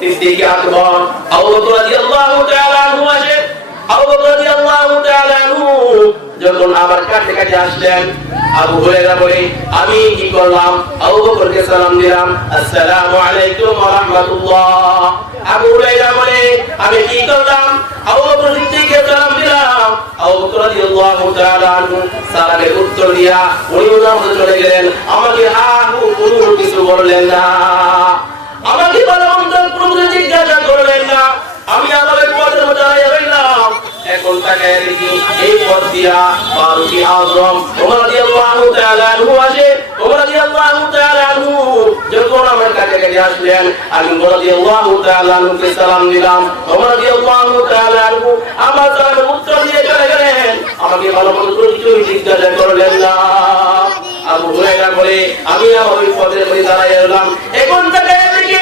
সিদ্দিক আকবর আবু বকর রাদিয়াল্লাহু তাআলা আনহু আসে। আবু বকর রাদিয়াল্লাহু তাআলা আনহু যখন আমার কাছে কাছে আসলেন, আবু হুরায়রা বলে আমি কি করলাম? আবু বকরকে সালাম দিলাম, আসসালামু আলাইকুম ওয়া রাহমাতুল্লাহ। আবু হুরায়রা বলে আমি কি করলাম? আবু বকর সিদ্দিককে সালাম দিলাম। আবু বকর রাদিয়াল্লাহু তাআলা আনহু সালামের উত্তর দিয়া উনি নামাজে চলে গেলেন। আমাকে কোনো কিছু বললেন না, আমাকে ভালো মন্দ কোনো জিজ্ঞাসা করলেন না। আমি আমার পথের মধ্যে দাঁড়িয়ে রইলাম। এখন তাকে দেখি এই পথ দিয়া ফারুক আযম ওমর রাদিয়াল্লাহু তাআলা আনহু আসে। ওমর রাদিয়াল্লাহু তাআলা আনহু যখন আমার কাছে আসলেন, আমি ওমর রাদিয়াল্লাহু তাআলা আনহুকে সালাম দিলাম। ওমর রাদিয়াল্লাহু তাআলা আনহু আমার সালামের উত্তর দিয়ে চলে গেলেন। আমাকে ভালো মন্দ কোনো কিছু জিজ্ঞাসা করলেন না। আবু হুরায়রা বলে আমি আমার ওই পথের মধ্যে দাঁড়িয়ে রইলাম। এখন তাকে দেখি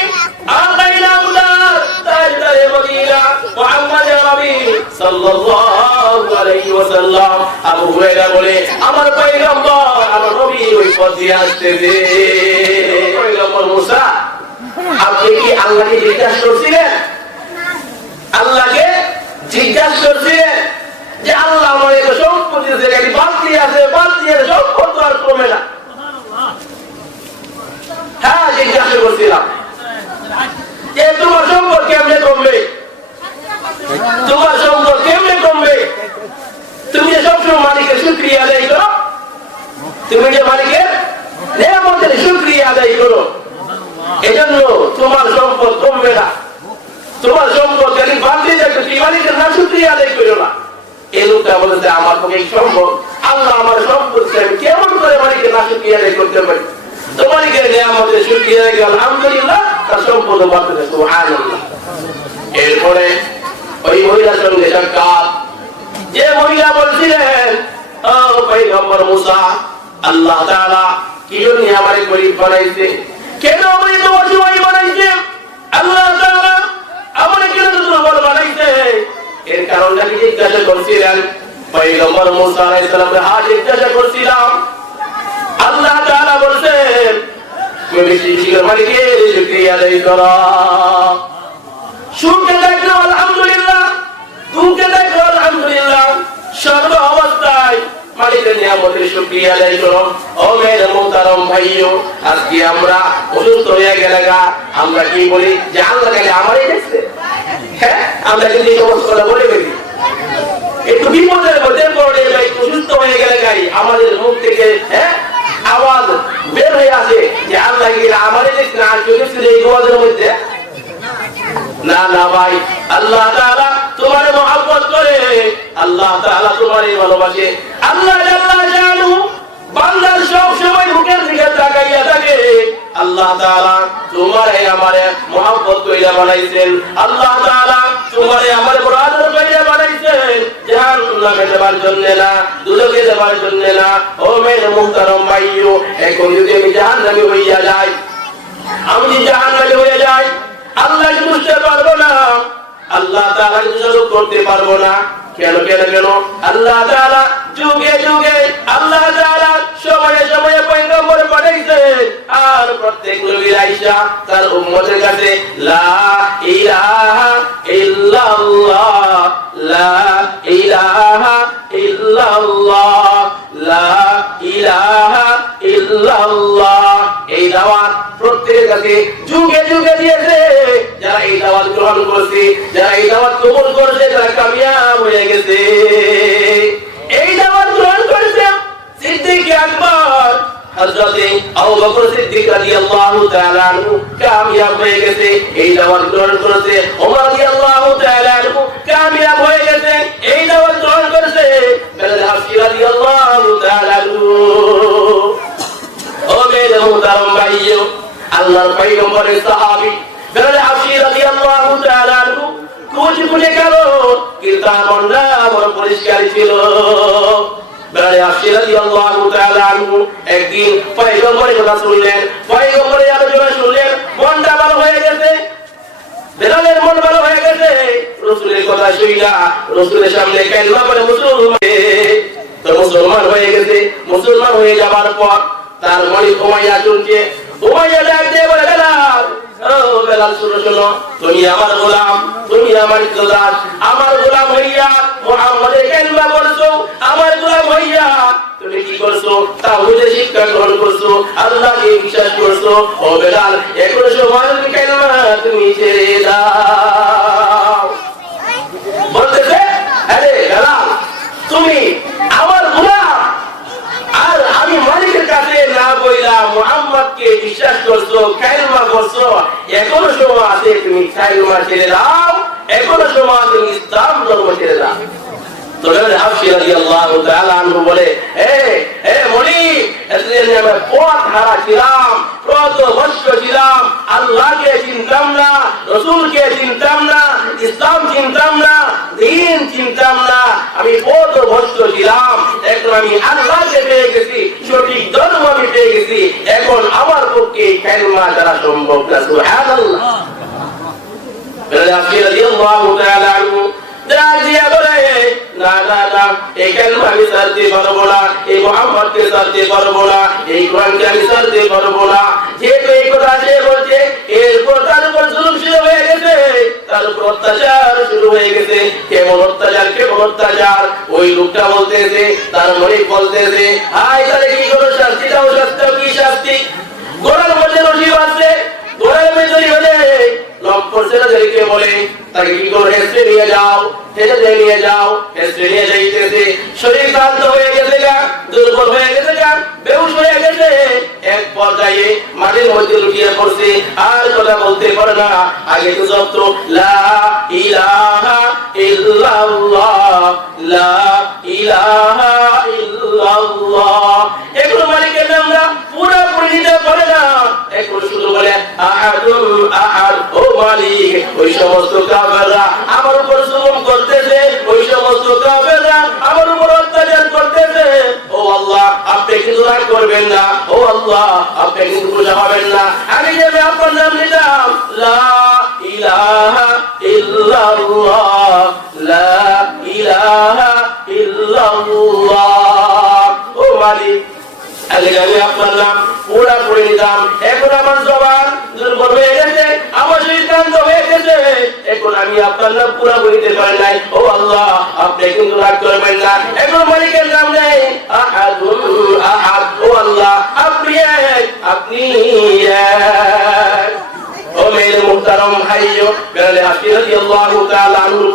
আবু হুরায়রা বলে আমার পয়গম্বর আমার নবী ওই পথ দিয়ে আসতেছে। পয়গম্বর মুসা আপনি কি আল্লাহকে জিজ্ঞাসা করছিলেন? আল্লাহকে জিজ্ঞাসা করছিলেন যে আল্লাহ আমার এত সম্পত্তি আছে, বালতি আছে, সম্পদ আর কমে না? হ্যাঁ জিজ্ঞাসা করছিলাম যে তোমার সম্পদ কেমনে কমবে, তোমার সম্পদ কেমনে কমবে? তুমি যে সবসময় মালিকের শুকরিয়া আদায় করো, তুমি যে মালিকের নিয়ামতের শুকরিয়া আদায় করো, এজন্য তোমার সম্পদ কমবে না। তোমার সম্পদ খালি বাড়তে যাচ্ছে, তুমি মালিকের না শুকরিয়া আদায় করো না। এই লোকটা বলতে আমার পক্ষে সম্ভব? আল্লাহ আমার সম্পদ আমি কেমন করে মালিকের না শুকরিয়া আদায় করতে পারি? তো মালিকের নিয়ামতের শুকরিয়া আদায় করো, আলহামদুলিল্লাহ, তার সম্পদ বাড়তেছে, সুবহানাল্লাহ। এরপরে ওই মহিলার সঙ্গে সাক্ষাৎ। যে মহিলা বলছিলেন ও পয়গম্বর মুসা আল্লাহ তাআলা কি জন্য আমারে গরীব বানাইছে, কেন আমারে তো অসহায় বানাইছে, আল্লাহ তাআলা আমারে কেন দুর্বল বানাইছে, এর কারণটা কি জিজ্ঞাসা করছিলেন। পয়গম্বর মুসা আলাইহিস সালামকে জিজ্ঞাসা করছিলাম। আল্লাহ তাআলা বলেন তুমি বেশি বেশি মালিকের শুকরিয়া আদায় করো। সুখে দেখো আলহামদুলিল্লাহ, দুঃখে দেখো আলহামদুলিল্লাহ, সর্ব অবস্থায় মালিকের নিয়ামতের শুকরিয়া আদায় করো। ও মেরে মুহতারাম ভাইও, আজকে আমরা অসুস্থ হয়ে গেলে আমরা কি বলি যে আল্লাহ গেলে আমারই দেখছে। হ্যাঁ আমরা কিন্তু এই সমস্ত কথা বলে ফেলি। একটু বিপদের মধ্যে পড়ে যাই, অসুস্থ হয়ে গেলে গাই আমাদের মুখ থেকে আওয়াজ বের হয়ে আসে যে আল্লাহ গেলে আমারই দেখছে না, আর কেউ দেখছে এই আওয়াজের মধ্যে না। না ভাই, আল্লাহ তাআলা তোমারে মহব্বত করে, আল্লাহ তাআলা তোমারে ভালোবাসে। আল্লাহ জাল্লা জালালু বান্দার সব সময় মুখের দিকে তাকাইয়া থাকে। আল্লাহ তাআলা তোমারে আমারে মহব্বত কইরা বানাইছেন। আল্লাহ তাআলা তোমারে আমারে বড় আদর কইরা বানাইছেন, জাহান্নামে যাবার জন্য না, দুজকে যাবার জন্য না। ও মেরে মুহতারাম ভাইও, এখন যদি আমি জাহান্নামে হইয়া যাই, আমি যদি জাহান্নামে হয়ে যাই, আল্লাহ বুঝতে পারবো না, আল্লাহ তাআলা কিছু করতে পারবো না। কেন কেন কেন? আল্লাহ তাআলা যুগে যুগে আল্লাহ তাআলা সময়ে সময়ে পয়গম্বর পাঠাইছে, আর প্রত্যেক নবী আয়েশা তার উম্মতের কাছে লা ইলাহা ইল্লাল্লাহ, লা ইলাহা ইল্লাল্লাহ, লা ইলাহা ইল্লাল্লাহ এই দাওয়াত প্রত্যেকের কাছে যুগে যুগে দিয়েছে। যারা এই দাওয়াত গ্রহণ করেছে, যারা এই দাওয়াত কবুল করেছে, তারা কামিয়াব হয়ে গেছে। এই দাওয়াত গ্রহণ করেছে সিদ্দিক আকবর হযরত আবু বকর সিদ্দিক রাদিয়াল্লাহু তাআলা আনহু কামিয়াব হয়ে গেছে। এই দাওয়াত গ্রহণ করেছে ওমর রাদিয়াল্লাহু তাআলা আনহু কামিয়াব হয়ে গেছে। এই দাওয়াত গ্রহণ করেছে বেলাল হাফসি রাদিয়াল্লাহু তাআলা আনহু। ও মেরে মুহতারাম ভাইও, আল্লাহর পয়গম্বরের সাহাবী বেলাল হাফসি রাদিয়াল্লাহু তাআলা আনহু কুচি কুচি কালো, কিন্তু মনটা বড় পরিষ্কার ছিল। বেলাল হাফসি রাদিয়াল্লাহু তাআলা আনহু একদিন পয়গম্বরের কথা শুনলেন, পয়গম্বরের আলোচনা শুনলেন, মনটা ভালো হয়ে গেছে, বেলালের মন ভালো হয়ে গেছে। রাসূলের কথা শুইলা রাসূলের সামনে কালিমা পড়ে মুসলমান হয়ে গেছে। মুসলমান হয়ে যাবার পর তার মালিক উমাইয়া শুনছে, উমাইয়া ডাক দিয়ে বলে বেলাল ও বেলাল শুনো শোনো, তুমি আমার গোলাম, তুমি আমার ইজ্জতদার, আমার গোলাম হইয়া মুহাম্মাদের কালিমা বলছো, আমার গোলাম হইয়া তুমি কি করছো? তাওহীদের শিক্ষা গ্রহণ করছো, আল্লাহকে বিশ্বাস করছো। ও বেলাল, এখন সময় কালিমা তুমি ছেড়ে দাও। বলতেছে, আরে বেলাল, তুমি আমার গোলাম, আর আমি মালিকের কাছে না বইলা মুহাম্মদকে বিশ্বাস করছো, কালিমা করছো, এখনো সময় আছে তুমি কালিমা ছেড়ে দাও, এখনো সময় তুমি ইসলাম ধর্ম ছেড়ে দাও। তো হাফসি রাদিয়াল্লাহু তাআলা আনহু বলে, মনি, এতদিন আমি পথ হারা ছিলাম, পথভ্রষ্ট ছিলাম, আল্লাহকে চিনতাম না, রাসূলকে চিনতাম না, ইসলাম চিনতাম না, দ্বীন চিনতাম না, আমি পথভ্রষ্ট ছিলাম। এখন আমি আল্লাহকে পেয়ে গেছি, সঠিক ধর্ম আমি পেয়ে গেছি, এখন আমার পক্ষে কালিমা দ্বারা সম্ভব না। সুবহানাল্লাহ। হাফসি রাদিয়াল্লাহু তাআলা আনহু না না না, এই কালিমা আমি ছাড়তে পারবো না, এই মুহাম্মদকে ছাড়তে পারবো না, এই কোরআনকে আমি ছাড়তে পারবো না। যেহেতু এই কথা সে বলছে, এরপর তার উপর জুলুম শুরু হয়ে গেছে, তার উপর অত্যাচার শুরু হয়ে গেছে। কেমন অত্যাচার, কেমন অত্যাচার! ওই লোকটা বলতেছে, তার মালিক বলতেছে, হাই তাহলে কি করো, শাস্তি দাও, শাস্তি দাও, কি শাস্তি? গোড়ার মধ্যে নজিব আছে, গোড়ার মধ্যে হলে লম্পর ছেলেদেরকে বলে তাকে কি করে হেসে নিয়ে যাও, হেসে নিয়ে যাও, হেসে নিয়ে যাইতেছে। শরীর ক্লান্ত হয়ে গেছে গা, দুর্বল হয়ে গেছে গা, বেহুশ হয়ে গেছে, এক পর্যায়ে মাটির মধ্যে লুটিয়ে পড়ছে, আর কথা বলতে পারে না। আগে তো যত লা ইলাহা ইল্লাল্লাহ, লা ইলাহা ইল্লাল্লাহ, এগুলো মালিকের নামটা পুরোপুরি নিতে পারে না। এখন শুধু বলে আহাদুল আহাদ, ও মালিক, ওই সমস্ত কাফেররা আমার উপর জুলুম করতেছে, ওই সমস্ত কাফেররা আমার উপর অত্যাচার করতেছে, ও আল্লাহ আপনি কিন্তু রাগ করবেন না, ও আল্লাহ আপনি কিন্তু বোঝা পাবেন না। আমি যে আপনার নাম নিলাম, লা ইলাহা ইল্লাল্লাহ, লা ইলাহা ইল্লাল্লাহ, ও মালিক আগে আমি আপনার নাম পুরা পড়ে নিতাম, এখন আমার জবান দুর্বল হয়ে গেছে, আমার শরীর ক্লান্ত হয়ে গেছে, এখন আমি আপনার নাম পুরা বলতে পারি নাই। ও আল্লাহ আপনি কিন্তু রাগ করবেন না, এখন মালিকের নাম নেই আহাদুল আহাদ, ও আল্লাহ আপনি এক, আপনি এক। ও মেরে মুহতারাম ভাইও, বেলাল হাফসি রাদিয়াল্লাহু তাআলা আনহু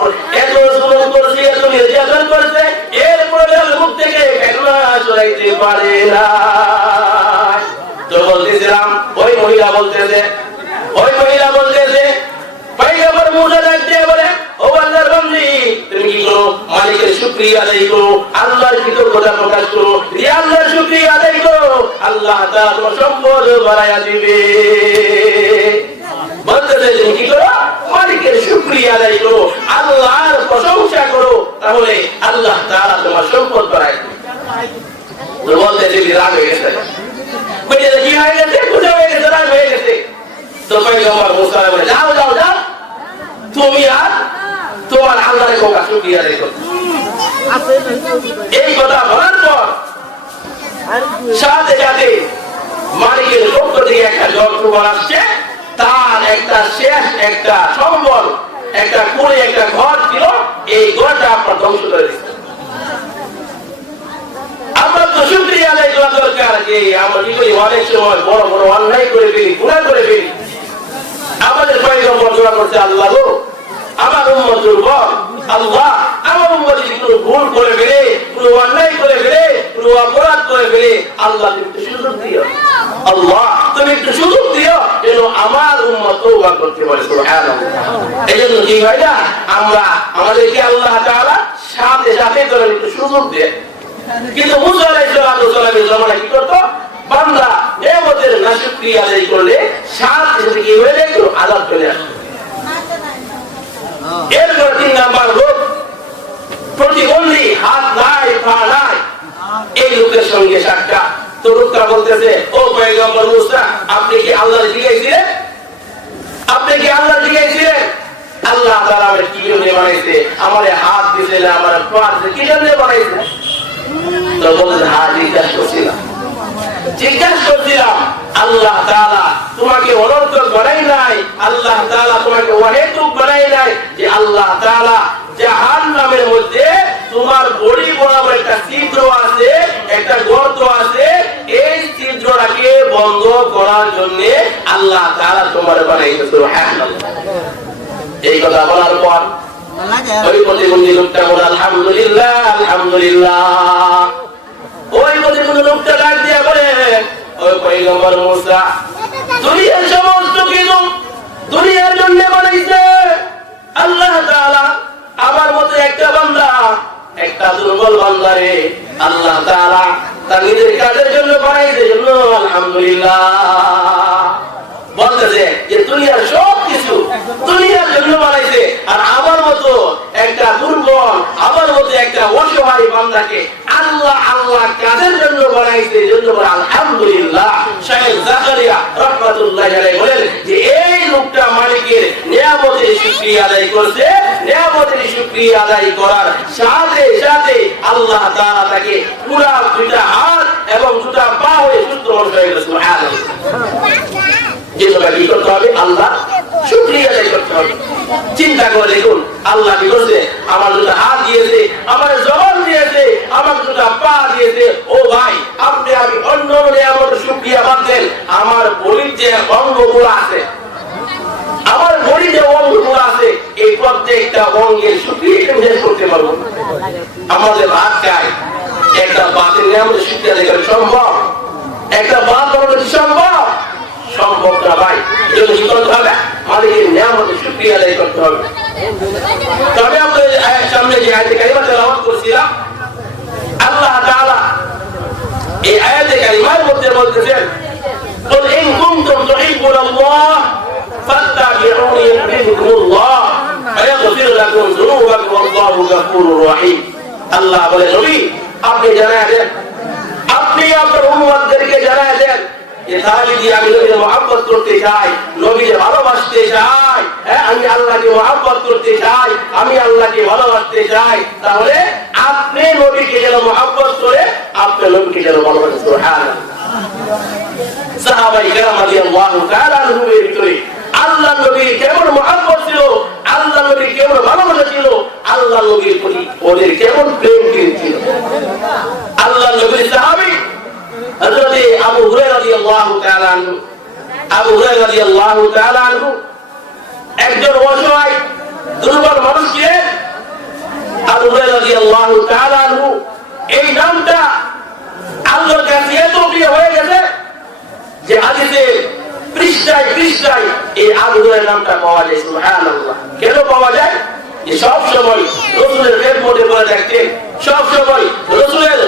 এত জুলুম করছে, এত নির্যাতন করছে, এরপরে বেলাল মুখ থেকে কালিমা সরাইতে পারে না। তো বলতেছিলাম, ওই মহিলা বলতেছে, পয়গম্বর মুসা ডাকতে বলে, ও আল্লাহর বান্দী, তুমি কি করো? মালিকের শুকরিয়া আদায় করো, আল্লাহর কৃতজ্ঞতা প্রকাশ করো, যে আল্লাহর শুকরিয়া আদায় করো, আল্লাহ তাআলা তোমার সম্পদ বাড়ায়া দিবে। বলতেছে তুমি কি করো? মালিকের শুকরিয়া আদায় করো, আল্লাহর প্রশংসা করো, তাহলে আল্লাহ তাআলা তোমার সম্পদ বাড়ায় দিবে। তো বলতেছে রাগ হয়ে গেছে, কি হয়ে গেছে? বুঝা হয়ে গেছে, রাগ হয়ে গেছে। তো পয়গম্বর মুসা বলে, যাও যাও যাও, তুমি আর তোমার আল্লাহর শুকরিয়া আদায় করো। এই কথা বলার পর সাথে সাথে মালিকের পক্ষ থেকে একটা জলপ্রবাহ আসছে, তার একটা শেষ একটা সম্বল, একটা কুড়ে, একটা ঘর ছিল, এই ঘরটা আপনার ধ্বংস করে দিচ্ছে। আমরা তো শুকরিয়া আদায় করা দরকার, যে আমরা কি করি, অনেক সময় বড় বড় অন্যায় করে ফেলি, গুনাহ করে ফেলি। আমাদের পয়গম্বর দোয়া করছে, আল্লাহ গো আমার উম্মত দুর্বল, আল্লাহ আমার উম্মত যদি কোনো ভুল করে ফেলে, কোনো অন্যায় করে ফেলে, কোনো অপরাধ করে ফেলে, আল্লাহ তুমি একটু সুযোগ দিও, আল্লাহ তুমি একটু সুযোগ দিও যেন আমার উম্মত তওবা করতে পারে। সুবহানাল্লাহ। এইজন্য কি হয় না, আমরা আমাদেরকে আল্লাহ তাআলা সাথে সাথে করে একটু সুযোগ দেয়। কিন্তু মুসা আলাইহিস সালামের জামানায় কি করতো, বান্দা নেয়ামতের নাশুকরিয়া আদায় করলে সাথে সাথে কি হয়ে যেত, আযাব চলে আসতো। এরপর 3 নাম্বার লোক, প্রতিবন্ধী, হাত নাই, পা নাই, এই লোকের সঙ্গে সাক্ষাৎ। তো লোকটা বলতেছে, ও পয়গম্বর মুসা, আপনি কি আল্লাহর জিজ্ঞাসিলেন? আপনি কি আল্লাহর জিজ্ঞাসিলেন? আল্লাহ তাআলা আমাকে কি জন্য বানাইছে? আমারে হাত দিয়েছে না, আমার পা দিয়েছে, কি জন্য বানাইছে? তো বলছে, হ্যাঁ জিজ্ঞাসা করছিলাম, আল্লাহ তাআলা তোমাকে অনর্থক বানাই নাই, আল্লাহ তাআলা তোমাকে অহেতুক বানাই নাই, যে আল্লাহ তাআলা জাহান্নামের মধ্যে তোমার বডি বরাবর একটা ছিদ্র আছে, একটা গর্ত আছে, এই ছিদ্রটাকে বন্ধ করার জন্য আল্লাহ তাআলা তোমার বানাইছে। সুবহানাল্লাহ। এই কথা বলার পর ওই প্রতিবন্ধী লোকটা বলে আলহামদুলিল্লাহ আলহামদুলিল্লাহ। ওই প্রতিবন্ধী লোকটা ডাক দিয়া বলে, ওই পয়গম্বর মুসা দুনিয়ার সমস্ত কিছু দুনিয়ার জন্য বানাইছে আল্লাহ তাআলা, আমার মতো একটা বান্দা, একটা দুর্বল বান্দারে আল্লাহ তাআলা তার নিজের কাজের জন্য বানাইছে, জন্য আলহামদুলিল্লাহ বলতেছে যে দুনিয়ার সব কিছু দুনিয়ার জন্য বানাইছে, আর আমার মতো একটা দুর্বল, আমার মতো একটা অসহায় বান্দাকে আল্লাহ আল্লাহ কাজের জন্য বানাইছে, জন্য আলহামদুলিল্লাহ। শাইখ জাকারিয়া রাহমাতুল্লাহি আলাইহি বলেন যে এই লোকটা মালিকের নিয়ামতের শুকরিয়া আদায় করছে, নিয়ামতের শুকরিয়া আদায় করার সাথে সাথে আল্লাহ তাআলা তাকে পুরো দুইটা হাত এবং দুইটা পা হয়ে সুস্থ হয়ে গেল। সুবহানাল্লাহ। কি করতে হবে? আল্লাহ শুকরিয়া আদায় করতে হবে। চিন্তা করে দেখুন, আল্লাহ কি করছে? আমার দুটো হাত দিয়েছে, আমার জবান দিয়েছে, আমার দুটো পা দিয়েছে। ও ভাই, আপনি আমি অন্য নিয়ামতের শুকরিয়া বাদ দেন, আমার বডির যে অঙ্গগুলো আছে, আমার বডির যে অঙ্গগুলো আছে, এই প্রত্যেকটা অঙ্গের শুকরিয়া কেমনে করতে পারবো? আমাদের ভাত খাই, একটা বাতের নিয়ামতের শুকরিয়া আদায় করা সম্ভব? একটা বাত বানানো সম্ভব? সম্ভব না ভাই। এজন্য কি করতে হবে? মালিকের নিয়ামতের শুকরিয়া আদায় করতে হবে। তবে আপনাদের সামনে যে আয়াতে কারিমা তেলাওয়াত করছিলাম, আল্লাহ তাআলা এই আয়াতে কারিমার মধ্যে বলতেছেন, কুল ইন কুনতুম তুহিব্বুনাল্লাহ ফাত্তাবিউনি ইউহিব্বুকুমুল্লাহ ওয়া ইয়াগফির লাকুম যুনুবাকুম ওয়াল্লাহু গফুরুর রহিম। আল্লাহ বলে, নবী আপনি জানায় দেন, আপনি আপনার উম্মতদেরকে জানায় দেন যে তারা যদি আমি নবীকে মহব্বত করতে চাই, নবীকে ভালোবাসতে চাই, আমি আল্লাহকে মহব্বত করতে চাই, আমি আল্লাহকে ভালোবাসতে চাই, তাহলে আপনি নবীকে যেন মহব্বত করে আপনি নবীকে যেন ভালোবাসেন। সুবহানাল্লাহ। সাহাবায়ে কেরাম রাদিয়াল্লাহু তাআলা আনহুম এর ভিতরে আল্লাহ নবীর কেমন মহব্বত ছিল, আল্লাহ নবীর কেমন ভালোবাসা ছিল, আল্লাহ নবীর প্রতি ওদের কেমন প্রেম ছিল। আল্লাহ নবীর সাহাবী হযরত আবু হুরায়রা রাদিয়াল্লাহু তাআলা আনহু, আবু হুরায়রা রাদিয়াল্লাহু তাআলা আনহু একজন অসহায় দুর্বল মানুষ ছিলেন। আবু হুরায়রা রাদিয়াল্লাহু তাআলা আনহু এই নামটা আল্লাহর কাছে এত প্রিয় হয়ে গেছে যে হাদিসে পৃষ্ঠায় পৃষ্ঠায় এই আবু হুরায়রা নামটা পাওয়া যায়। সুবহানাল্লাহ। কেন পাওয়া যায়? যে সব সময় রাসূলের খেদমতে পড়ে থাকতেন, সব সময় রাসূলের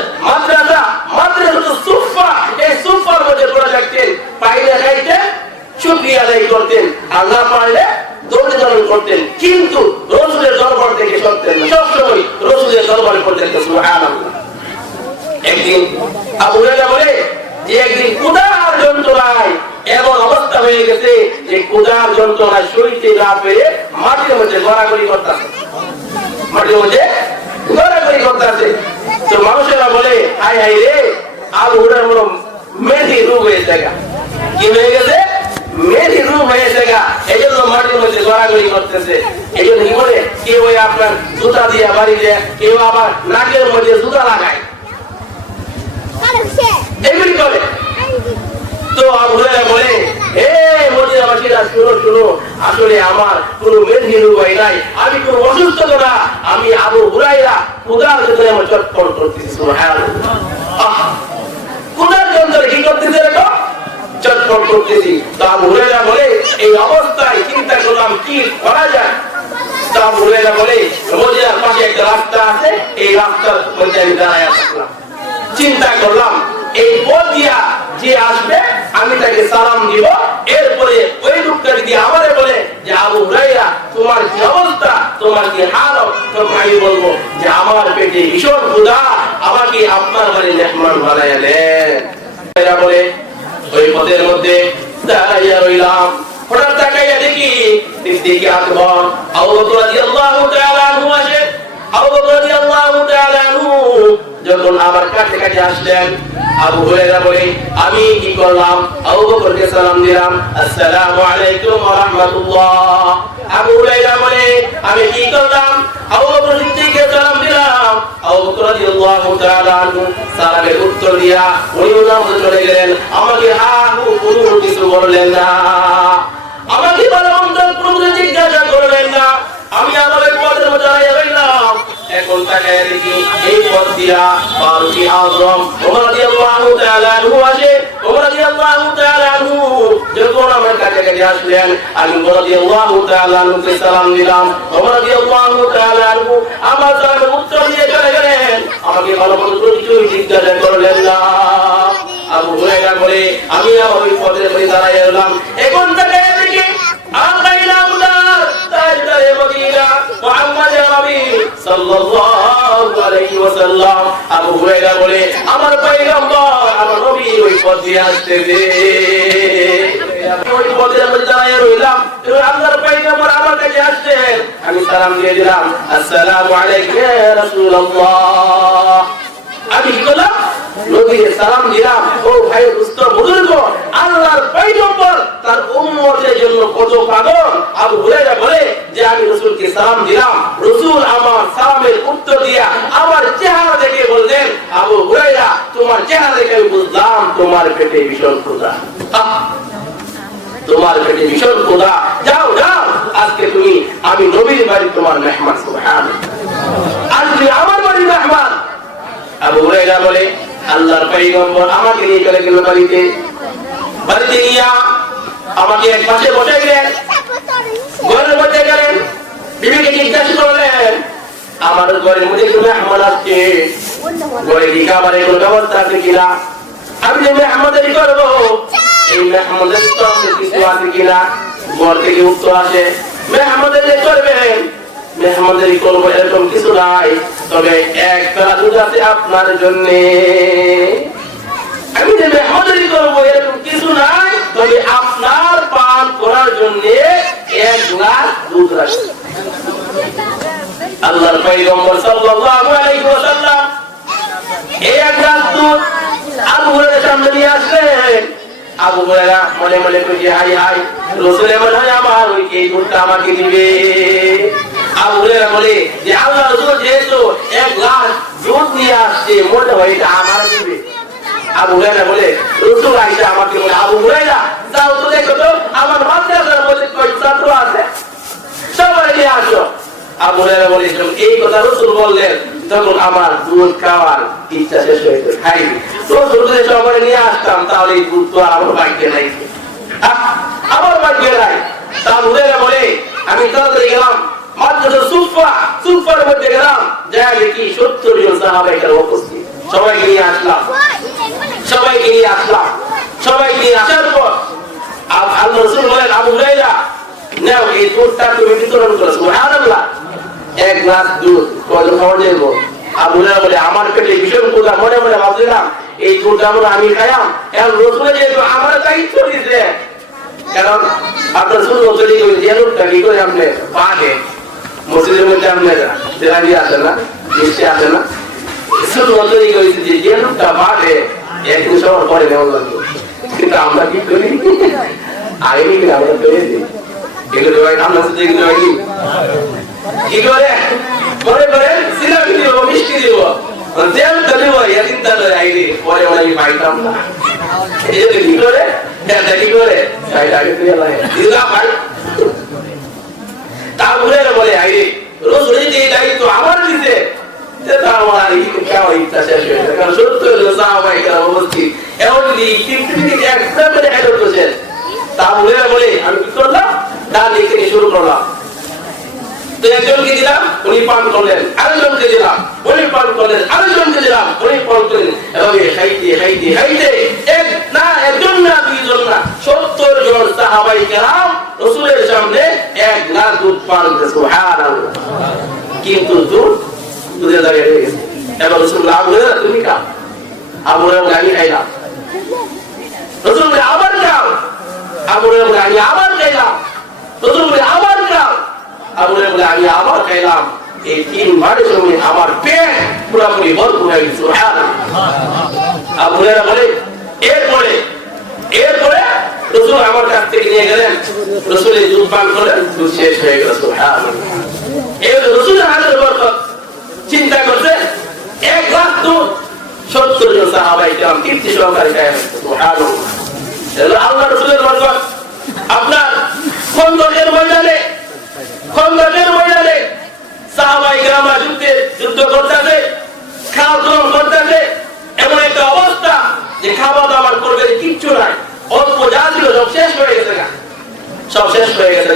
মাদ্রাসাতুস সুফফা, এই সুফফার মধ্যে পড়ে থাকতেন, পাইলে খাইতেন, শুকরিয়া আদায় করতেন, আর না পারলে দৌড় ধারণ করতেন, কিন্তু রাসূলের দরবার থেকে সরতেন না, সব সময় রাসূলের দরবারে পড়তেন। সুবহানাল্লাহ। একদিন আবু হুরায়রা বলে যে একদিন ক্ষুধার যন্ত্রণায় এমন অবস্থা হয়ে গেছে যে ক্ষুধার যন্ত্রণায় সইতে না পেরে মাটির মধ্যে গড়াগড়ি করতেছে, মাটির মধ্যে গড়াগড়ি করতেছে। তো মানুষেরা বলে, হাই হাই রে, আবু হুরায়রা বলো মেধি রূপ হয়েছে, কি হয়ে গেছে? মেধি রূপ হয়েছে, এই জন্য মাটির মধ্যে গড়াগড়ি করতেছে। এই জন্য কি বলে, কেউ আপনার জুতা দিয়ে বাড়ি দেয়, কেউ আবার নাকের মধ্যে জুতা লাগায়, এগুলি করে। তো আবু হুরায়রা বলে, হে মদিনাবাসীরা শুনো শুনো, আসলে আমার কোনো মেধি রূপ নাই, আমি কোনো অসুস্থ না, আমি আবু হুরায়রা ক্ষুধার জন্য আমার চটপট করতেছি। সুবহানাল্লাহ। ক্ষুধার জন্য কি করতেছে? দেখো, চটপট করতেছি। তো আবু হুরায়রা বলে, এই অবস্থায় চিন্তা করলাম কি করা যায়। তো আবু হুরায়রা বলে, মদিনার পাশে একটা রাস্তা আছে, এই রাস্তার মধ্যে আমি দাঁড়ায় থাকলাম, চিন্তা করলাম এই পথ দিয়া যে আসবে আমি তাকে সালাম দিব, এরপরে ওই লোকটা যদি আমারে বলে যে আবু হুরায়রা তোমার কি অবস্থা, তোমার কি হাল, তখন আমি বলবো যে আমার পেটে ভীষণ ক্ষুধা, আমাকে আপনার বাড়ি মেহমান বানায়া দেন। এরা বলে ওই পথের মধ্যে দাঁড়াইয়া রইলাম, হঠাৎ তাকাইয়া দেখি সিদ্দিক আকবর আবু বকর রাদিয়াল্লাহু তাআলা আনহু আসে। আবু বকর রাদিয়াল্লাহু তাআলা আনহু যখন আমার কাছে কাছে আসলেন, আবু হুরায়রা বলে আমি কি করলাম? আবু বকরকে সালাম দিলাম, আসসালামু আলাইকুম ওয়া রাহমাতুল্লাহ। আবু হুরায়রা বলে আমি কি করলাম? আবু বকর সিদ্দিককে সালাম দিলাম। আবু বকর রাদিয়াল্লাহু তাআলা আনহু সালামের উত্তর দিয়া উনি নামাজে চলে গেলেন। আমাকে কোনো কিছু বললেন না, আমাকে ভালো মন্দ কোনো জিজ্ঞাসা করলেন না। আমি আমার পথের মধ্যে দাঁড়িয়ে রইলাম। এখন তাকে দেখি এই পথ দিয়া ফারুক আযম ওমর রাদিয়াল্লাহু তাআলা আনহু আসে। ওমর রাদিয়াল্লাহু তাআলা আনহু যখন আমার কাছে কাছে আসলেন, আমি ওমর রাদিয়াল্লাহু তাআলা আনহুকে সালাম দিলাম। ওমর রাদিয়াল্লাহু তাআলা আনহু আমার সালামের উত্তর দিয়ে চলে গেলেন, আমাকে ভালো মন্দ কোনো কিছু জিজ্ঞাসা করলেন না। আবু হুরায়রা বলে আমি আমার ওই পথের মধ্যে দাঁড়িয়ে রইলাম। এখন তাকে দেখি আবু হুরায়রা বলে আমার পয়গম্বর আমার নবী ওই পথ দিয়ে আসতেছে। ওই পথের মধ্যে দাঁড়িয়ে রইলাম, আল্লাহর পয়গম্বর আমার কাছে আসছেন। আমি সালাম দিয়ে দিলাম, আসসালামু আলাইকুম ইয়া রাসূলুল্লাহ। আমি কি করলাম? নবীকে সালাম দিলাম। ও ভাই দোস্ত বুজুর্গ, আল্লাহর পয়গম্বর তার উম্মতের জন্য কত পাগল। আবু হুরায়রা বলে যে আমি রাসূলকে সালাম দিলাম, রাসূল আমার সালামের উত্তর দিয়া আমার চেহারা দেখে বললেন, আবু হুরায়রা তোমার চেহারা দেখে আমি বুঝলাম তোমার পেটে ভীষণ ক্ষুধা, তোমার পেটে ভীষণ ক্ষুধা। যাও যাও, আজকে তুমি আমি নবীর বাড়ি তোমার মেহমান। সুবহানাল্লাহ, আজকে আমার বাড়ির মেহমান। আবু হুরায়রা বলে আল্লাহর পয়গম্বর আমাকে নিয়ে চলে গেল বাড়িতে। বাড়িতে নিয়ে আমাকে এক পাশে বসে গেলেন, ঘরের মধ্যে গেলেন, বিবিকে জিজ্ঞাসা করলেন আমার ঘরের মধ্যে কোনো মেহমান আসছে, ঘরে কি খাবারের কোনো ব্যবস্থা আছে কিনা? আমি যে মেহমানদারি করবো এই মেহমানদারি কিছু আছে কিনা? ঘর থেকে উত্তর আসে মেহমানদারি করবেন, মেহমানদারি করবো এরকম কিছু নাই, তবে এক বেলা দুধ আছে আপনার জন্য। আমি যে মেহমানদারি করবো এরকম কিছু নাই, তবে আপনার পান করার জন্য এক গ্লাস দুধ রাখবেন। আল্লাহর পয়গম্বর সাল্লাল্লাহু আলাইহি ওয়াসাল্লাম এই এক গ্লাস দুধ আবু হুরায়রার সামনে নিয়ে আসলেন। আবু হুরায়রা মনে মনে কইছে হাই হাই, রাসূল মনে হয় আমার ওই এই দুধটা আমাকে দিবে। আবু হুরায়রা বলে যে আল্লাহর রাসূল যেহেতু এক গ্লাস দুধ নিয়ে আসছে, মনে হয় এটা আমার দিবে। আবু হুরায়রা বলে রাসূল আইসা আমাকে বলে, আবু হুরায়রা যাও তো দেখো তো আমার মাদ্রাসার মধ্যে কয় ছাত্র আছে, সবাই নিয়ে আসো। আবু হুরায়রা বলে এই কথা রাসূল বললেন, তখন আমার দুধ খাওয়ার ইচ্ছা শেষ হয়ে গেল। খাই রাসূল যদি সবাই নিয়ে আসতাম তাহলে এই দুধ তো আর আমার ভাগ্যে নাই, আমার ভাগ্যে নাই। আবু হুরায়রা বলে আমি তাড়াতাড়ি গেলাম মাদ্রাসা সুফার মধ্যে গেলাম, যা দেখি 70 জন সাহাবা এখানে উপস্থিত। সবাইকে নিয়ে আসলাম, সবাইকে নিয়ে আসলাম। সবাইকে নিয়ে আসার পর আল্লাহ রাসূল বলেন আবু হুরায়রা নাও এই দুধটা তুমি বিতরণ করো। সুবহানাল্লাহ, এক গ্লাস দুধ কত খাওয়া যাইব? আবু হুরায়রা বলে আমার পেটে ভীষণ ক্ষুধা, মনে মনে ভাবছিলাম এই দুধটা আমি খাইলাম, এখন রাসূল যেহেতু আমার দায়িত্ব দিয়েছে, কারণ আপনার শুধু চলে গেলে যে লোকটা কি করে আপনি পাঠে মসজিদের মধ্যে আপনারা দেরাজি আছে না, নিশ্চয় আছে না, শুধু চলে গেছে যে লোকটা পাঠে একদিন সবার পরে নেওয়া লাগবে। কিন্তু আমরা কি করি আগে কিন্তু আমরা করে দিই এগুলো আমরা শুধু এগুলো কি করে পরে পরে সিলামি দিব, মিষ্টি দিব, তেল দিব, এদিন তাহলে আইডি পরে আমি পাইতাম না। এই যে কি করে কি করে তারপরে বলে আইডি রোজ এই দায়িত্ব আমার দিতে, আমার ইচ্ছা শেষ হয়ে যায়। কারণ সত্য অবস্থিত এমন তারপরে বলে আমি কি করলাম, ডাল লিখে শুরু করলাম। তো একজনকে দিলাম উনি পান করলেন, আরেকজনকে দিলাম উনি পান করলেন, আরেকজনকে দিলাম উনি পান করলেন। এভাবে খাইতে খাইতে খাইতে একজন না দুইজন না 70 জন সাহাবায়ে কেরাম রাসূলের সামনে এক গ্লাস দুধ পান করেছে। সুবহানাল্লাহ, কিন্তু দুধের জায়গায় রয়ে গেছে। এবার রাসূল আবু হুরায়রা তুমি খাও, আবু হুরায়রা আমি খাইলাম, রাসূল আবার খাও, আবু হুরায়রা আমি আবার খাইলাম, রাসূল আবার খাও, আবু হুরায়রা আমি আবার খাইলাম। এই 3 মাসের সময় আমার পেট পুরোপুরি ভরপুর হয়ে গেছে। সুবহানাল্লাহ। আবু হুরায়রা বলে এরপরে রাসূল আমার কাছ থেকে নিয়ে গেলেন, রাসূল এই দুধ পান করলেন, দুধ শেষ হয়ে গেল। সুবহানাল্লাহ। এই রাসূলের হাতের বরকত চিন্তা করছে, এক গ্লাস দুধ 70 জন সাহাবায়ে কেরাম তৃপ্তি সহকারে খেয়ে ফেলছে। সুবহানাল্লাহ। এটা আল্লাহর রাসূলের বরকত। আপনার খন্দকের ময়দানে সাহাবায়ে কেরাম যুদ্ধ করতেছে, খাওয়া দাওয়া করতেছে, এমন একটা অবস্থা যে খাওয়া দাওয়া করবে কিচ্ছু নাই, অল্প যা ছিল সব শেষ হয়ে গেছে।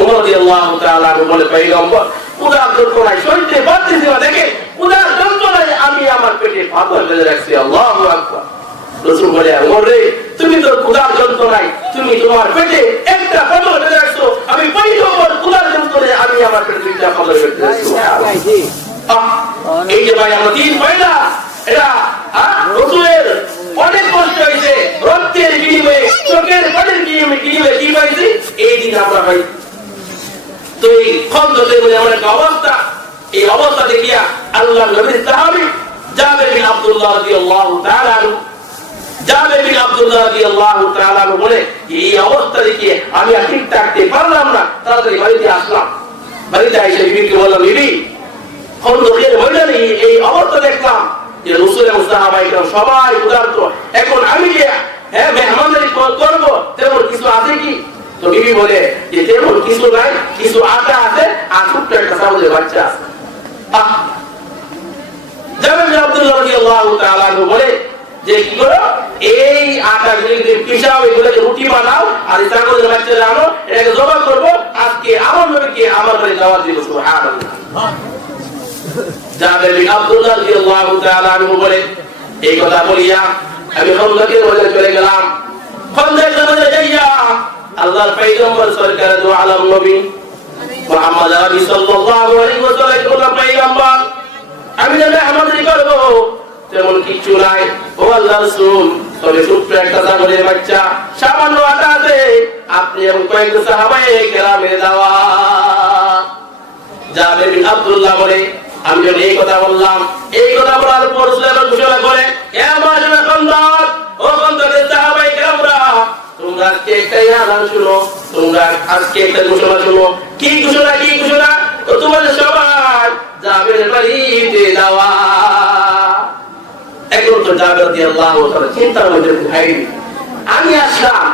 ওমর রাদিয়াল্লাহু তাআলা আনহু বলে, পয়গম্বর উদার যন্ত্রণায় সইতে পারতেছি না, দেখে উদার যন্ত্রণায় আমি আমার পেটে পাথর বেঁধে রাখছি। আল্লাহু আকবার। রাসূল বলে, ওমর রে, তুমি তো উদার যন্ত্রণায় তুমি তোমার পেটে একটা পাথর বেঁধে রাখছো, আমি পয়গম্বর উদার যন্ত্রণায় আমি আমার পেটে দুইটা পাথর বেঁধে রাখছি। এই যে ভাই আমরা 3 পয়লা, এটা রাসূলের অনেক কষ্ট হয়েছে, রক্তের বিনিময়ে, চোখের পানির বিনিময়ে কি পাইছি এই দিন আমরা ভাই। তো এই খন্দকের মধ্যে এমন একটা অবস্থা, এই অবস্থা দেখিয়া আল্লাহর নবীর সাহাবী জাবের বিন আব্দুল্লাহ রাদিয়াল্লাহু তাআলা আনহু বলে, এই অবস্থা দেখিয়ে আমি আর ঠিক থাকতে পারলাম না, তাড়াতাড়ি বাড়িতে আসলাম। বাড়িতে এসে বিবিকে বললাম, বিবি খন্দকের ময়দানে এই অবস্থা দেখলাম যে রাসূল এবং সাহাবায়ে কেরাম সবাই উদারত, এখন আমি যে মেহমানদারি করব তেমন কিছু আছে কি? তো বিবি বলে যে তেমন কিছু নাই, কিছু আটা আছে আর ছোট্ট একটা ছাগলের বাচ্চা আছে। জাবের বিন আব্দুল্লাহ রাদিয়াল্লাহু তাআলা আনহু বলে যে কি করো, এই আটা গুলিকে পিষাও, এগুলোকে রুটি বানাও, আর এই ছাগলের বাচ্চাটা আনো, এটাকে জবাই করব, আজকে আমার নবীকে আমার বাড়ি দাওয়াত দিব। সুবহানাল্লাহ। জাবের বিন আব্দুল্লাহ রাদিয়াল্লাহু তাআলা আনহু বলে, এই কথা বলিয়া আমি খন্দকের মধ্যে চলে গেলাম। খন্দকের মধ্যে যাইয়া আল্লাহর পয়গম্বর সরকার দু আলম নবী মুহাম্মদ আরবি সাল্লাল্লাহু আলাইহি ওয়াসাল্লাম বললেন, পয়গম্বর আমি যে মেহমানদারি করব তেমন কিছু নাই, ও আল্লাহর রাসূল, তবে ছোট্ট একটা ছাগলের বাচ্চা, সামান্য আটা আছে, আপনি এবং কয়েকজন সাহাবায়ে কেরামের দাওয়াত। জাবের বিন আব্দুল্লাহ বলে, আমি যখন এই কথা বললাম, এই কথা বলার পর রাসূল ঘোষণা করে, হে মাশাআল্লাহ খন্দক, ও খন্দকের সাহাবায়ে কেরামরা, তোমরা আজকে একটা আযান শুনো, তোমরা আজকে একটা ঘোষণা শুনো। কি ঘোষণা? তো তোমাদের সবাই জাবেরের বাড়িতে যাওয়া। এখন তো জাবের রাদিয়াল্লাহু তাআলা চিন্তার মধ্যে ভাই, আমি আসলাম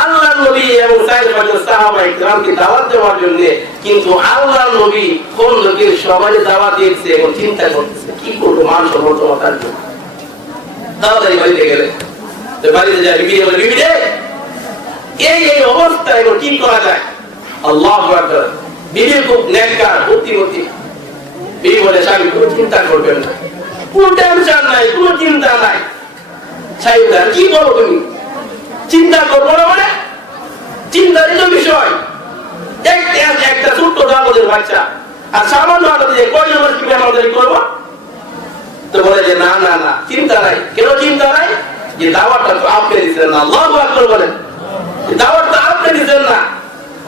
আল্লাহর নবী এবং সাইয়েদের সাহাবায়ে কেরামকে দাওয়াত দেওয়ার জন্য, কিন্তু আল্লাহর নবী খন্দকের সবাই দাওয়াত দিয়েছে, এখন চিন্তা করতেছে কি করব, মান সম্মান বাঁচার জন্য। তাড়াতাড়ি বাড়িতে গেলে, তো বাড়িতে যায়, বিবি বলে, বিবি রে, এই অবস্থা এখন কি করা যায়? আল্লাহু আকবার। বিবি খুব নেককার, বুদ্ধিমতী। বিবি বলে, স্বামী কোনো চিন্তা করবেন না, কোনো টেনশন নাই, কোনো চিন্তা নাই। সাইয়েদা কি বলো তুমি? চিন্তা করবো না মানে? চিন্তারই তো বিষয়। একটা ছোট্ট ছাগলের বাচ্চা আর সামান্য আটা দিয়ে কয় নম্বর কি মেহমানদারি করবো? তো বলে যে না, চিন্তা নাই। কেন চিন্তা নাই? যে দাওয়াতটা তো আপনি দিচ্ছেন না। আল্লাহু আকবার বলেন। দাওয়াতটা আপনি দিচ্ছেন না,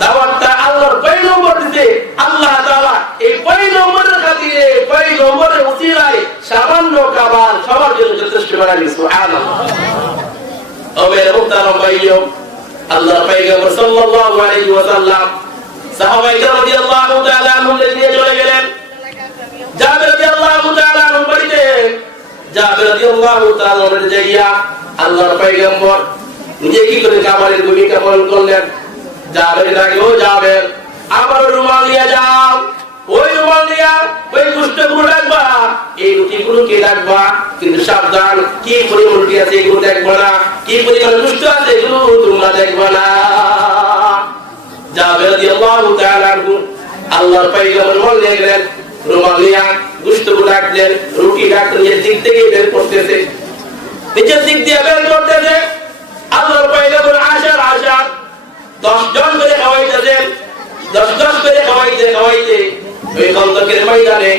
দাওয়াতটা আল্লাহর পয়গম্বর দিতে। আল্লাহ তাআলা এই পয়গম্বরের খাতিরে, পয়গম্বরের উসিলায় সামান্য খাবার সবার জন্য যথেষ্ট বানাই দিয়েছে। সুবহানাল্লাহ। ও মেরে মুহতারাম ভাইও, আল্লাহর পয়গম্বর সাল্লাল্লাহু আলাইহি ওয়াসাল্লাম সাহাবায়ে কেরাম রাদিয়াল্লাহু তাআলা আনহুম নিয়ে চলে গেলেন জাবের রাদিয়াল্লাহু তাআলা আনহু বাড়িতে। জাবের রাদিয়াল্লাহু তাআলা আনহু যাইয়া আল্লাহর পয়গম্বর নিজে কি করে খাবারের ভূমিকা পালন করলেন। জাবের ডাকে, ও জাবের, আমার রুমাল নিয়ে যাও, ওই রুমাল নিয়ে ওই দুষ্টগুলো রাখবা, এই রুটিগুলোকে রাখবা, কিন্তু সাবধান, কি পরিমাণ রুটি আছে এগুলো দেখবা না, কি পরিমাণ দুষ্ট আছে এগুলো তোমরা দেখবা না। জাবের রাদিয়াল্লাহু তাআলা আনহু আল্লাহর পয়গম্বর রুমাল নিয়ে গেলেন, রুমাল নিয়ে দুষ্টগুলো রাখলেন, রুটি রাখলেন, নিজের দিক থেকে বের করতেছে, নিজের দিক দিয়ে বের করতেছে। আল্লাহর পয়গম্বর আশার 10 জন করে খাওয়াইতেছেন, 10 করে খাওয়াইতে ওই খন্দকের ময়দানে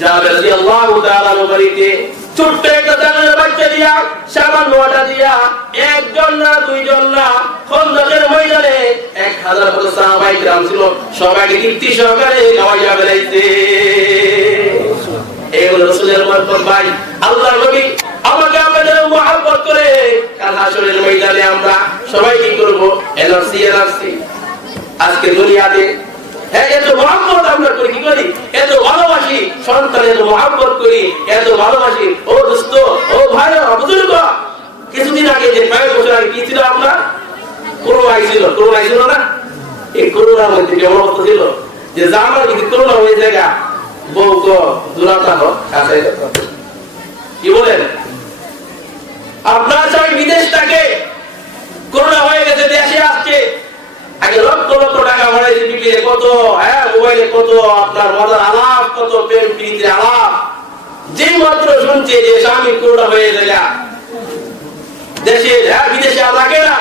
জাবের রাদিয়াল্লাহু তাআলা বাড়িতে ছোট্ট একটা ছাগলের বাচ্চা দিয়া, সামান্য আটা দিয়া, একজন না দুইজন না, খন্দকের ময়দানে 1000 সাহাবায়ে কেরাম ছিল, সবাইকে তৃপ্তি সহকারে খাওয়াইয়া বেড়াইছে। বরকত ভাই, আল্লাহর নবী আমাকে আপনাদের মহব্বত করে কাল হাসরের ময়দানে আমরা সবাই কি করব? NRC NRC. আজকে দুনিয়াতে এত মহব্বত আমরা করি, কি করি? এত ভালোবাসি সন্তানের, এত মহব্বত করি, এত ভালোবাসি। ও দোস্ত, ও ভাই, বুজুর্গ, কিছুদিন আগে যে 5 বছর আগে কি ছিল আপনার? করোনা আইছিল, করোনা আইছিল না? এই করোনার মধ্যে কেমন অবস্থা ছিল যে আমার যদি করোনা হয়ে যায় বউ তো দূরাতা হোক, কি বলেন? আপনার চাই বিদেশটাকে করোনা হয়ে গেছে, দেশে আসছে, আগে লক্ষ লক্ষ টাকা বাড়াইছে বিক্রিতে, কত মোবাইলে কত আপনার মজার আলাপ, কত প্রেম প্রীতির আলাপ। যেই মাত্র শুনছে যে স্বামী করোনা হয়ে যায় দেশে, বিদেশে আর লাগে না,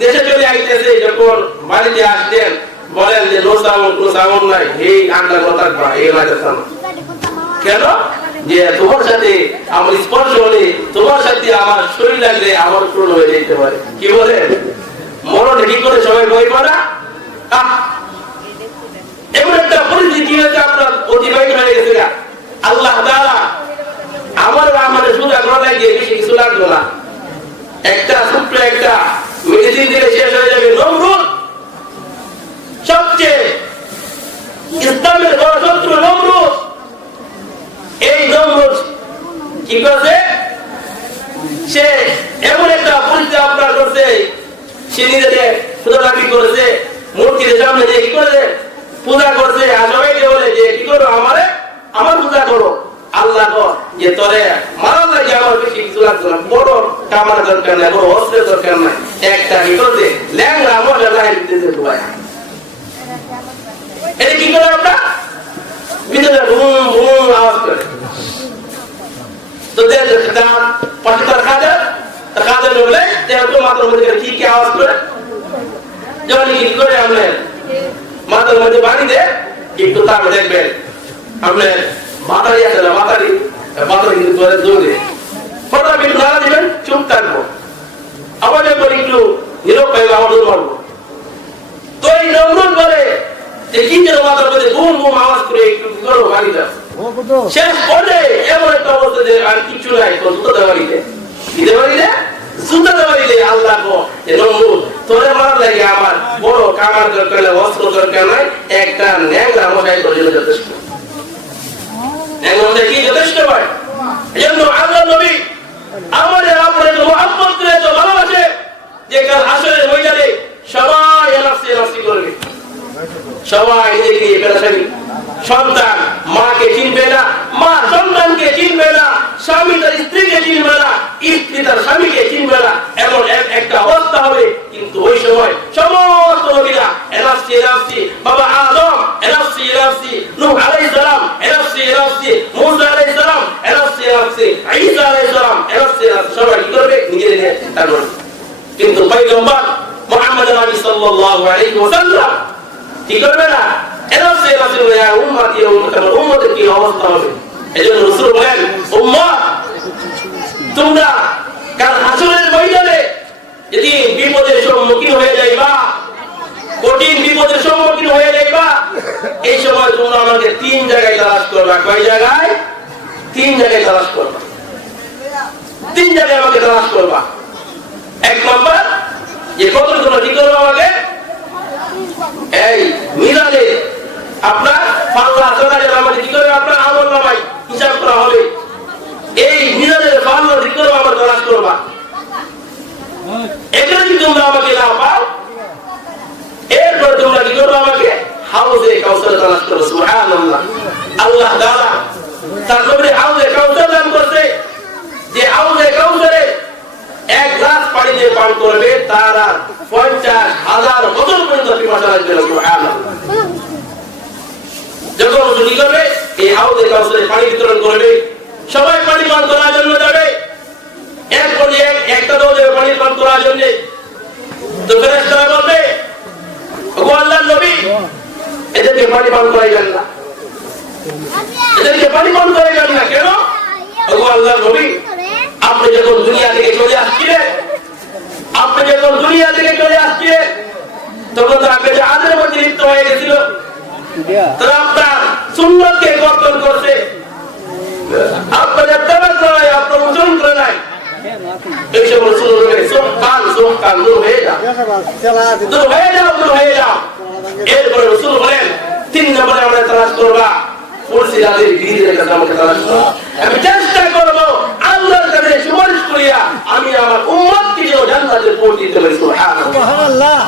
দেশে চলে আইতেছে, যখন বাড়িতে আসতেন বলেন যে নো সাউন্ড, নো সাউন্ড নাই, এই আন্ডা কথা এই লাগতেছে কেন? যে তোমার সাথে আমার স্পর্শ হলে, তোমার সাথে আমার শরীর লাগলে আমার পূর্ণ হয়ে যেতে পারে। কি বলে মরণে কি করে সবাই ভয় পারা? এমন একটা পরিস্থিতি হয়েছে আপনার অতিবাহিত হয়ে গেছে। আল্লাহ তাআলা আমার আমাদের সুদা গলায় দিয়ে বেশি কিছু লাগলো না, একটা ছোট্ট একটা মেডিসিন দিলে শেষ হয়ে যাবে। নমরুদ, সবচেয়ে ইসলামের বড় শত্রু নমরুদ। এই নমরুদ কি করছে? সে এমন একটা পরিস্থিতি আপনার করছে, সে নিজেকে পূজাপাঠি করেছে, মূর্তির সামনে যে কি করে পূজা করছে, আর সবাইকে বলে যে কি করো, আমারে আমার পূজা করো। আল্লাহ যে তোরে মারা লাগে আমার বেশি কিছু লাগছে না, বড় কামার দরকার নাই, বড় অস্ত্রের দরকার নাই, একটা কি করছে ল্যাংড়া মজা লাগাই দিতেছে। এটা কি করে? আপনার ভিতরে বুম বুম আওয়াজ করে। তো পাশে তার কাজের বলে মাথার মধ্যে কি কি আওয়াজ করে, যখন কি করে আপনার মাথার মধ্যে বাড়ি দেয়, একটু তার দেখবেন আপনার মাথারি আছে না, মাথারি কিন্তু দৌড়ে ফটোটা একটু নাড়া দিবেন, চুপ থাকবো, আবার যখন একটু নীরব পাইবো আবার দৌড় মারবো। তো এই নমরুদ বলে যে কি যেন মাথার মধ্যে বুম বুম আওয়াজ করে একটু করো বাড়িটা। শেষ পরে এমন একটা অবস্থা যে আর কিছু নাই, তো জুতো বাড়িতে দিতে পারিলে, জুতো বাড়িলে আল্লাহ নমরুদ তোরে মারার লাগে আমার বড় কামার দরকার নাই, অস্ত্র দরকার নাই, একটা ন্যাংরা মশাই তোর জন্য যথেষ্ট। কি যথেষ্ট হয়? এই জন্য আল্লাহ নবী আমাদের আপনাদের মহব্বত করে তো ভালোবাসে যে কাল হাসরের ময়দানে সবাই এনাফসি এনাফসি করবে, সবাই নিজেকে নিয়ে পেরেশানি। সন্তান মাকে চিনবে না, মা সন্তানকে চিনবে না, স্বামী তার স্ত্রীকে চিনবে না, স্ত্রী তার স্বামীকে চিনবে না, এমন একটা অবস্থা হবে। কিন্তু ওই সময় সমস্ত নবীরা এনাফসি এনাফসি, বাবা আদম এনাফসি এনাফসি, নূহ আলাইহিস সালাম এনাফসি এনাফসি, মূসা আলাইহিস সালাম এনাফসি এনাফসি, ঈসা আলাইহিস সালাম এনাফসি এনাফসি, সবাই কি করবে? নিজের নিয়ে তারপর। কিন্তু পয়গম্বর মুহাম্মদ নবী সাল্লাল্লাহু আলাইহি ওয়াসাল্লাম কি করবে না? এনাফসি এনাফসি ইয়া উম্মতি ইয়া উম্মতি, উম্মতের কি অবস্থা হবে? এজন্য রাসূল বলেন, উম্মাহ তোমরা কাল হাসরের ময়দানে যদি বিপদের সম্মুখীন হয়ে যাইবা, কঠিন বিপদের সম্মুখীন হয়ে যাইবা, এই সময় তোমরা আমাকে 3 জায়গায় তালাশ করবা। কয় জায়গায়? 3 জায়গায় তালাশ করবা, 3 জায়গায় আমাকে তালাশ করবা। 1 নম্বর যে কত তোমরা কি করবা আমাকে? এই মিলানে আপনার পাল্লা চড়া যাবে, আমাকে কি করবে? আপনার আমল নামাই হিসাব করা হবে। এই মিলানের পাল্লা কি করবা? আমার তালাশ করবা। এখানে যদি তোমরা আমাকে না পাও, এরপর তোমরা কি করবে? আমাকে হাউজে কাউসারে তালাশ করো। সুবহানাল্লাহ। আল্লাহ তাআলা তার নবীর হাউজে কাউসার দান করতে, যে হাউজে কাউসারে 1 গ্লাস পানি দিয়ে পান করবে, তার আর 50,000 বছর পর্যন্ত পিপাসা লাগবে না। সুবহানাল্লাহ। যখন কি করবে? এই হাউজে কাউসারে পানি বিতরণ করবে, সবাই পানি পান করার জন্য যাবে। এরপরে একটা দল যাবে পানি পান করার জন্য। তো ফেরেশতারা বলবে, ওগো আল্লাহর নবী, এদেরকে পানি পান করাইবেন না, এদেরকে পানি পান করাইবেন না। কেন? ওগো আল্লাহর নবী, আপনি যখন দুনিয়া থেকে চলে আসছিলেন, তখন তো আপনি জাহাজের মধ্যে লিপ্ত হয়ে গেছিল, তারা আপনার সুন্নতকে কর্তন করছে, আপনাদের দাবাত নাই, আপনার ওজন করে নাই, এই সব রসুল চোখ কান দূর হয়ে যাও, দূর হয়ে যাও। এরপরে রসুল বলেন 3 নম্বরে আমরা তালাশ করবা ফুলসিরাতের বীরের কাছে আমাকে তালাশ করো। আমি চেষ্টা করবো আল্লাহর কাছে সুপারিশ করিয়া আমি আমার উম্মতকে যেন জান্নাতে পৌঁছে দিতে পারি। সুবহানাল্লাহ।